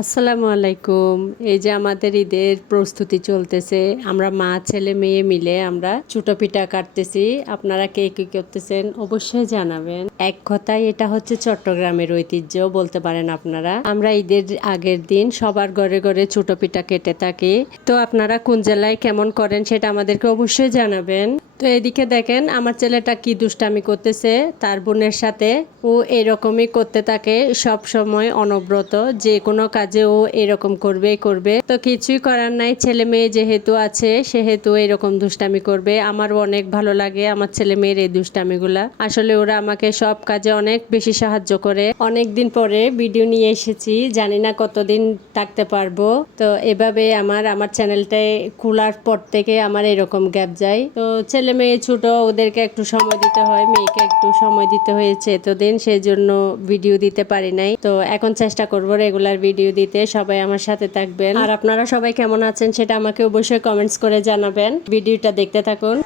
আসসালামু আলাইকুম। এই যে আমাদের ঈদের প্রস্তুতি চলতেছে, আমরা মা, ছেলে, মেয়ে মিলে আমরা ছোট পিঠা কাটতেছি। আপনারা কে কি করতেছেন অবশ্যই জানাবেন। এক কথায় এটা হচ্ছে চট্টগ্রামের ঐতিহ্য, বলতে পারেন আপনারা। আমরা ঈদের আগের দিন সবার ঘরে ঘরে ছোট পিঠা কেটে থাকি। তো আপনারা কোন জেলায় কেমন করেন সেটা আমাদেরকে অবশ্যই জানাবেন। তো এদিকে দেখেন, আমার ছেলেটা কি দুষ্টামি করতেছে, তার বোনের সাথে। ও এরকমই করতে থাকে, সব সময় অনব্রত। যে কোনো কাজে ও এরকম করবে করবে। তো কিছুই করার নাই, ছেলে মেয়ে যেহেতু আছে, সেহেতু এরকম দুষ্টামি করবে। আমার অনেক ভালো লাগে আমার ছেলে মেয়ের এই দুষ্টামিগুলা। আসলে ওরা আমাকে সব কাজে অনেক বেশি সাহায্য করে। অনেক দিন পরে ভিডিও নিয়ে এসেছি, জানি না কতদিন থাকতে পারব। তো এভাবে আমার আমার চ্যানেলটায় খোলার পর থেকে আমার এরকম গ্যাপ যায়। তো ছেলে মেয়ে ছোটো, ওদেরকে একটু সময় দিতে হয়, মেয়েকে একটু সময় দিতে হয়েছে এতদিন সেই জন্য ভিডিও দিতে পারি নাই। তো এখন চেষ্টা করব রেগুলার ভিডিও দিতে, সবাই আমার সাথে থাকবেন। আর আপনারা সবাই কেমন আছেন সেটা আমাকে অবশ্যই কমেন্টস করে জানাবেন। ভিডিওটা দেখতে থাকুন।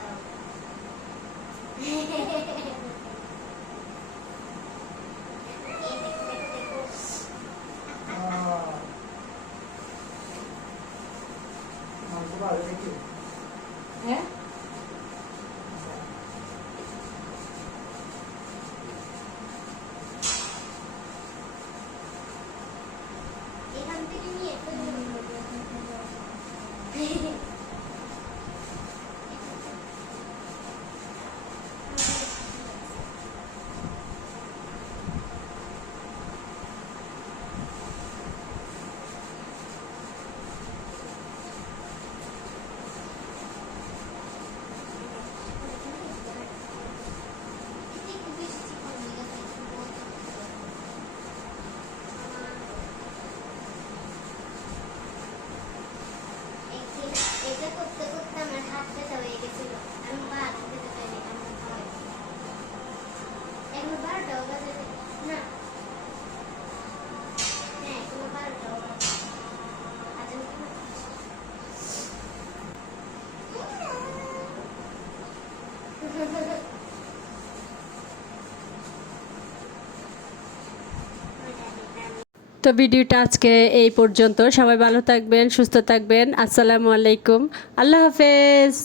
হ্যাঁ? করতে ha হাত ব্যথা হয়ে গেছিল আমি পা খেতে পারিনি আমার ভয় এখন বারোটাও বাজে না হ্যাঁ এখনও বারোটাও বাজে আজান কেন? তো ভিডিওটা আজকে এই পর্যন্ত। সবাই ভালো থাকবেন সুস্থ থাকবেন। আসসালামু আলাইকুম। আল্লাহ হাফেজ।